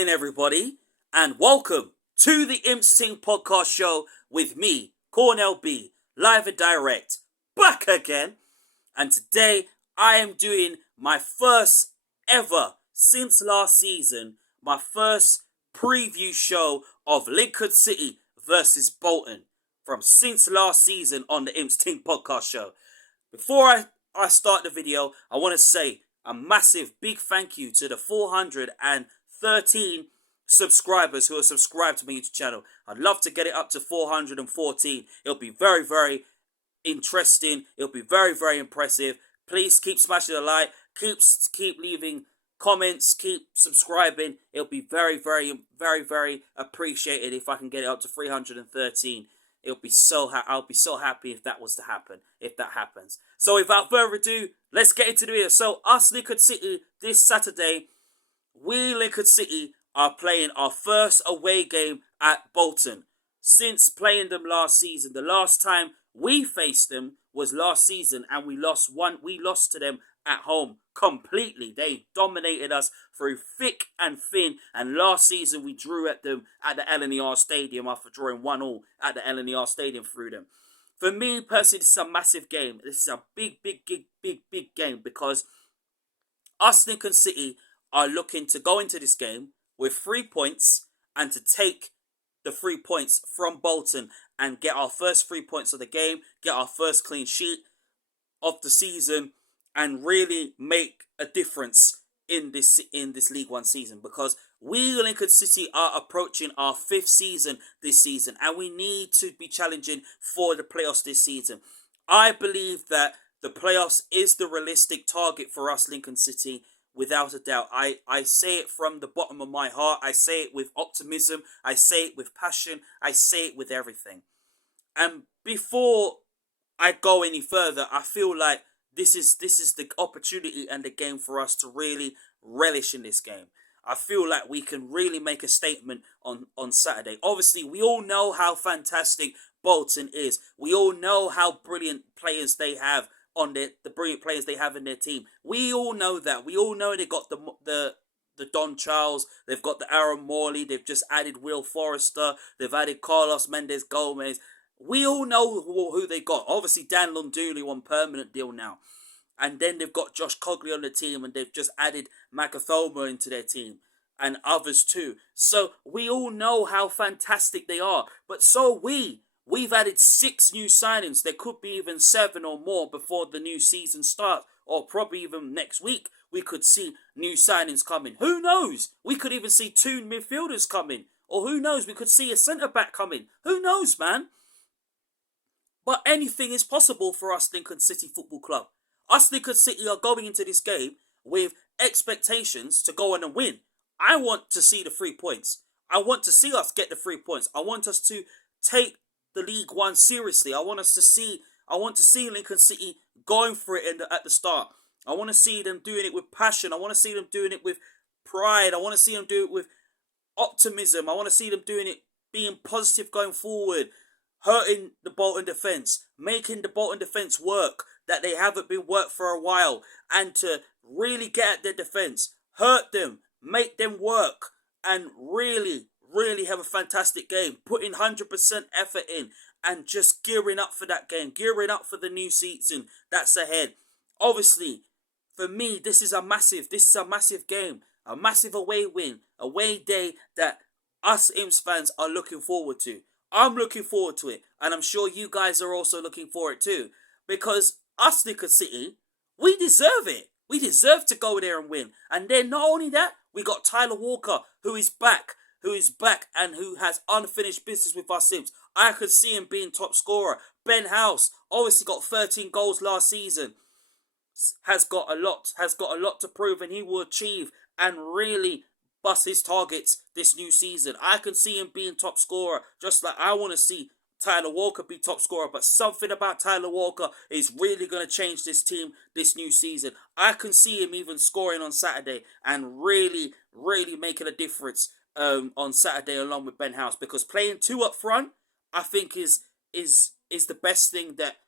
evening, everybody, and welcome to the Imps Ting podcast show with me, Cornell B, live and direct, back again. And today I am doing my first ever, since last season, my first preview show of Lincoln City versus Bolton from since last season on the Imps Ting podcast show. Before I start the video, I want to say a massive big thank you to the 413 subscribers who are subscribed to my YouTube channel. I'd love to get it up to 414. It'll be very, very interesting. It'll be very, very impressive. Please keep smashing the like. Keep leaving comments. Keep subscribing. It'll be very, very, very, very appreciated if I can get it up to 313. I'll be so happy if that was to happen, if that happens. So without further ado, let's get into the video. So us Lincoln City this Saturday, we Lincoln City are playing our first away game at Bolton. Since playing them last season, the last time we faced them was last season and we lost to them at home completely. They dominated us through thick and thin, and last season we drew at them at the LNER Stadium after drawing 1-1 at the LNER Stadium through them. For me personally, this is a massive game. This is a big game because us Lincoln City are looking to go into this game with 3 points and to take the 3 points from Bolton and get our first 3 points of the game, get our first clean sheet of the season, and really make a difference in this League One season, because we Lincoln City are approaching our 5th season this season and we need to be challenging for the playoffs this season. I believe that the playoffs is the realistic target for us Lincoln City, without a doubt. I say it from the bottom of my heart. I say it with optimism. I say it with passion. I say it with everything. And before I go any further, I feel like this is the opportunity and the game for us to really relish in this game. I feel like we can really make a statement on Saturday. Obviously, we all know how fantastic Bolton is. We all know how brilliant players they have on the brilliant players they have in their team. We all know that. We all know they got the Don Charles. They've got the Aaron Morley. They've just added Will Forrester. They've added Carlos Mendes Gomez. We all know who they got. Obviously, Dan Lunduli on permanent deal now. And then they've got Josh Cogley on the team, and they've just added Makathoma into their team, and others too. So we all know how fantastic they are. But so we've added 6 new signings. There could be even 7 or more before the new season starts, or probably even next week we could see new signings coming. Who knows? We could even see 2 midfielders coming, or who knows? We could see a centre back coming. Who knows, man? But anything is possible for us Lincoln City Football Club. Us Lincoln City are going into this game with expectations to go on and win. I want to see the 3 points. I want to see us get the 3 points. I want us to take the League One seriously. I want to see Lincoln City going for it at the start. I want to see them doing it with passion. I want to see them doing it with pride. I want to see them do it with optimism. I want to see them doing it, being positive going forward, hurting the Bolton defence, making the Bolton defence work that they haven't been worked for a while, and to really get at their defence, hurt them, make them work, and really have a fantastic game, putting 100% effort in, and just gearing up for that game, gearing up for the new season that's ahead. Obviously, for me, this is a massive game, a massive away win, away day that us Imps fans are looking forward to. I'm looking forward to it, and I'm sure you guys are also looking for it too, because us Lincoln City, we deserve it. We deserve to go there and win. And then not only that, we got Tyler Walker, who is back and who has unfinished business with us Imps. I could see him being top scorer. Ben House obviously got 13 goals last season. Has got a lot to prove, and he will achieve and really bust his targets this new season. I can see him being top scorer, just like I want to see Tyler Walker be top scorer, but something about Tyler Walker is really going to change this team this new season. I can see him even scoring on Saturday and really making a difference on Saturday along with Ben House, because playing 2 up front, I think is the best thing that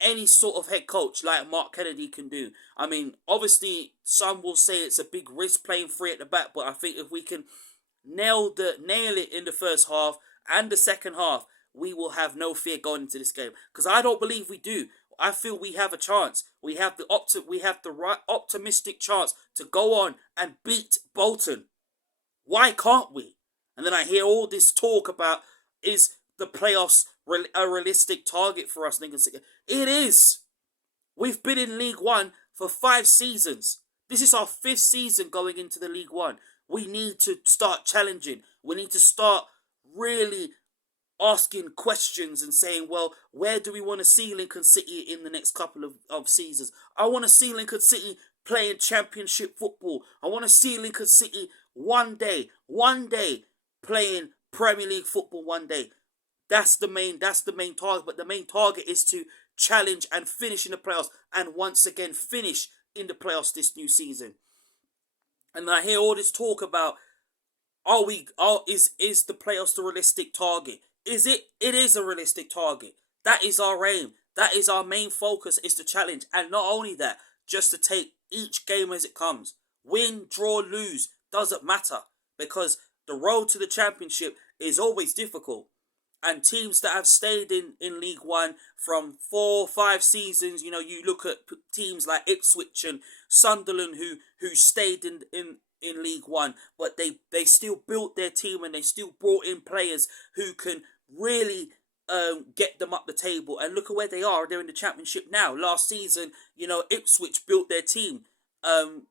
any sort of head coach like Mark Kennedy can do. I mean, obviously, some will say it's a big risk playing three at the back, but I think if we can nail it in the first half and the second half, we will have no fear going into this game. Because I don't believe we do. I feel we have a chance. We have the right optimistic chance to go on and beat Bolton. Why can't we? And then I hear all this talk about, is the playoffs a realistic target for us, Lincoln City? It is. We've been in League One for 5 seasons. This is our 5th season going into the League One. We need to start challenging. We need to start really asking questions and saying, well, where do we want to see Lincoln City in the next couple of seasons? I want to see Lincoln City playing championship football. I want to see Lincoln City one day playing Premier League football one day. That's the main target. But the main target is to challenge and finish in the playoffs, and once again finish in the playoffs this new season. And I hear all this talk about, is the playoffs the realistic target? Is it? It is a realistic target. That is our aim. That is our main focus, is to challenge. And not only that, just to take each game as it comes. Win, draw, lose, doesn't matter. Because the road to the championship is always difficult. And teams that have stayed in League One from 4 or 5 seasons, you look at teams like Ipswich and Sunderland who stayed in League One, but they still built their team, and they still brought in players who can really get them up the table. And look at where they are. They're in the championship now. Last season, Ipswich built their team, and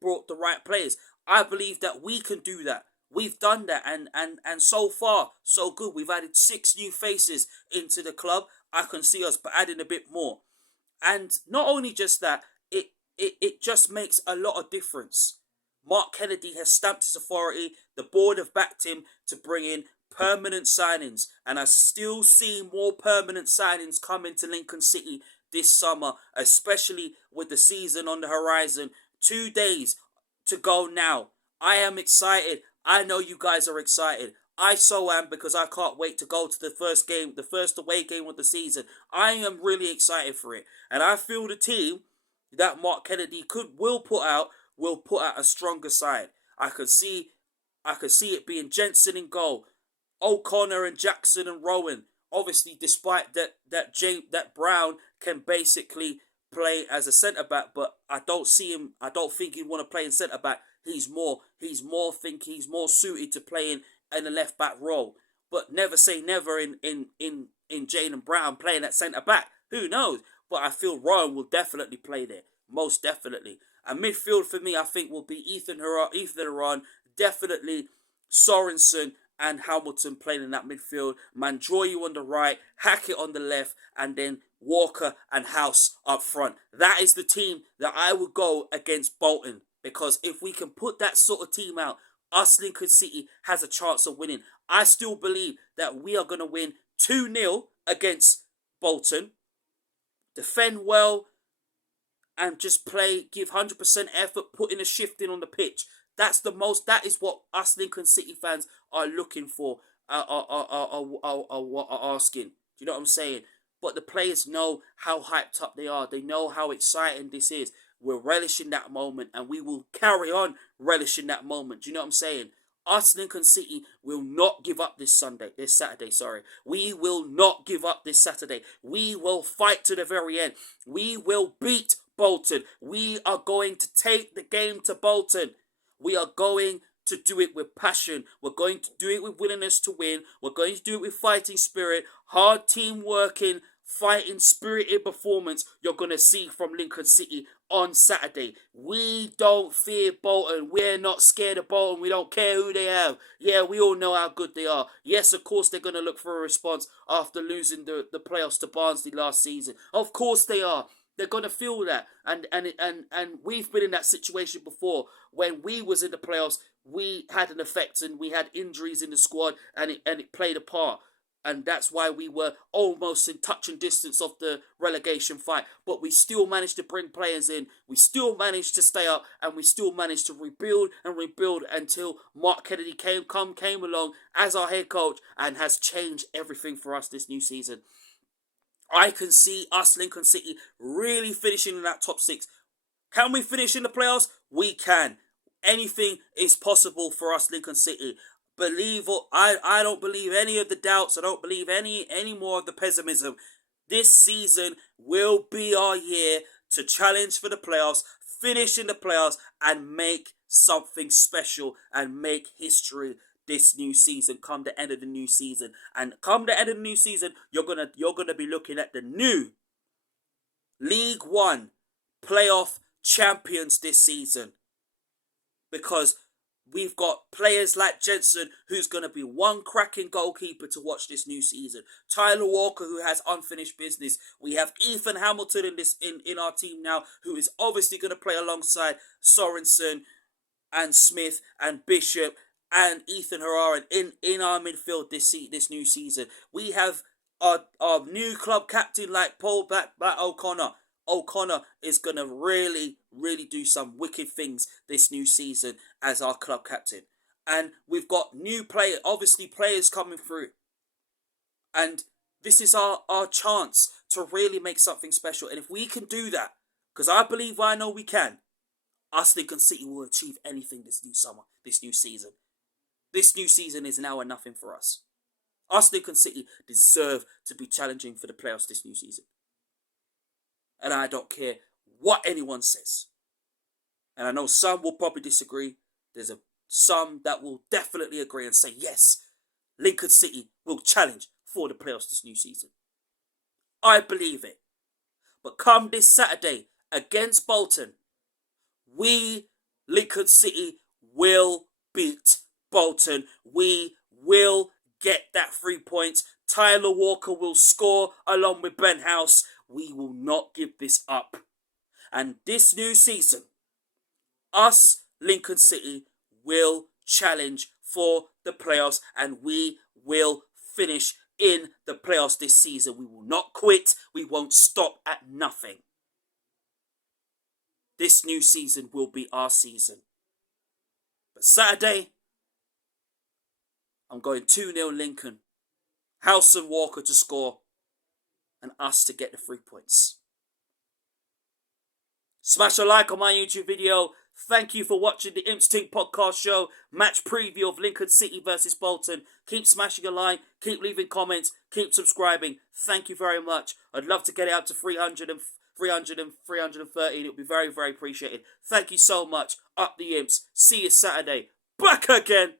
brought the right players. I believe that we can do that. We've done that, and so far, so good. We've added 6 new faces into the club. I can see us adding a bit more. And not only just that, it just makes a lot of difference. Mark Kennedy has stamped his authority. The board have backed him to bring in permanent signings. And I still see more permanent signings coming to Lincoln City this summer, especially with the season on the horizon. 2 days to go now. I am excited. I know you guys are excited. I so am, because I can't wait to go to the first game, the first away game of the season. I am really excited for it. And I feel the team that Mark Kennedy will put out a stronger side. I could see it being Jensen in goal, O'Connor and Jackson and Rowan. Obviously, despite that Brown can basically play as a centre back, but I don't think he'd want to play in centre back. He's more suited to playing in the left back role. But never say never in Jayden Brown playing at centre back. Who knows? But I feel Rowan will definitely play there. Most definitely. And midfield for me, I think, will be Ethan Haran, definitely Sorensen and Hamilton playing in that midfield. Mandroyu on the right, Hackett on the left, and then Walker and House up front. That is the team that I would go against Bolton. Because if we can put that sort of team out, us Lincoln City has a chance of winning. I still believe that we are going to win 2-0 against Bolton. Defend well and just give 100% effort, putting a shift in on the pitch. That is what us Lincoln City fans are looking for, are asking. Do you know what I'm saying? But the players know how hyped up they are. They know how exciting this is. We're relishing that moment, and we will carry on relishing that moment. Do you know what I'm saying? Us, Lincoln City, will not give up this Saturday. We will not give up this Saturday. We will fight to the very end. We will beat Bolton. We are going to take the game to Bolton. We are going to do it with passion. We're going to do it with willingness to win. We're going to do it with fighting spirit, hard team working, fighting, spirited performance you're going to see from Lincoln City on Saturday. We don't fear Bolton. We're not scared of Bolton. We don't care who they have. Yeah, we all know how good they are. Yes, of course they're going to look for a response after losing the playoffs to Barnsley last season. Of course they are. They're going to feel that. And we've been in that situation before. When we was in the playoffs, we had an effect and we had injuries in the squad, and it played a part. And that's why we were almost in touch and distance of the relegation fight. But we still managed to bring players in. We still managed to stay up. And we still managed to rebuild until Mark Kennedy came along as our head coach and has changed everything for us this new season. I can see us, Lincoln City, really finishing in that top 6. Can we finish in the playoffs? We can. Anything is possible for us, Lincoln City. Believe or I don't believe any of the doubts. I don't believe any more of the pessimism. This season will be our year to challenge for the playoffs, finish in the playoffs, and make something special and make history this new season. Come the end of the new season, and come the end of the new season, you're gonna be looking at the new League One playoff champions this season, because we've got players like Jensen, who's going to be one cracking goalkeeper to watch this new season. Tyler Walker, who has unfinished business. We have Ethan Hamilton in our team now, who is obviously going to play alongside Sorensen and Smith and Bishop and Ethan Harara in our midfield this new season. We have our new club captain like Paul Black O'Connor. O'Connor is going to really, really do some wicked things this new season as our club captain. And we've got new players coming through. And this is our chance to really make something special. And if we can do that, because I know we can, us Lincoln City will achieve anything this new summer, this new season. This new season is now a nothing for us. Us Lincoln City deserve to be challenging for the playoffs this new season. And I don't care what anyone says. And I know some will probably disagree. There's some that will definitely agree and say, yes, Lincoln City will challenge for the playoffs this new season. I believe it. But come this Saturday against Bolton, we, Lincoln City, will beat Bolton. We will get that 3 points. Tyler Walker will score along with Ben House. We will not give this up. And this new season, us, Lincoln City, will challenge for the playoffs, and we will finish in the playoffs this season. We will not quit. We won't stop at nothing. This new season will be our season. But Saturday, I'm going 2-0 Lincoln. House and Walker to score, and us to get the 3 points. Smash a like on my YouTube video. Thank you for watching the Imps Ting podcast show. Match preview of Lincoln City versus Bolton. Keep smashing a like. Keep leaving comments. Keep subscribing. Thank you very much. I'd love to get it up to 300 and 330. It would be very, very appreciated. Thank you so much. Up the Imps. See you Saturday. Back again.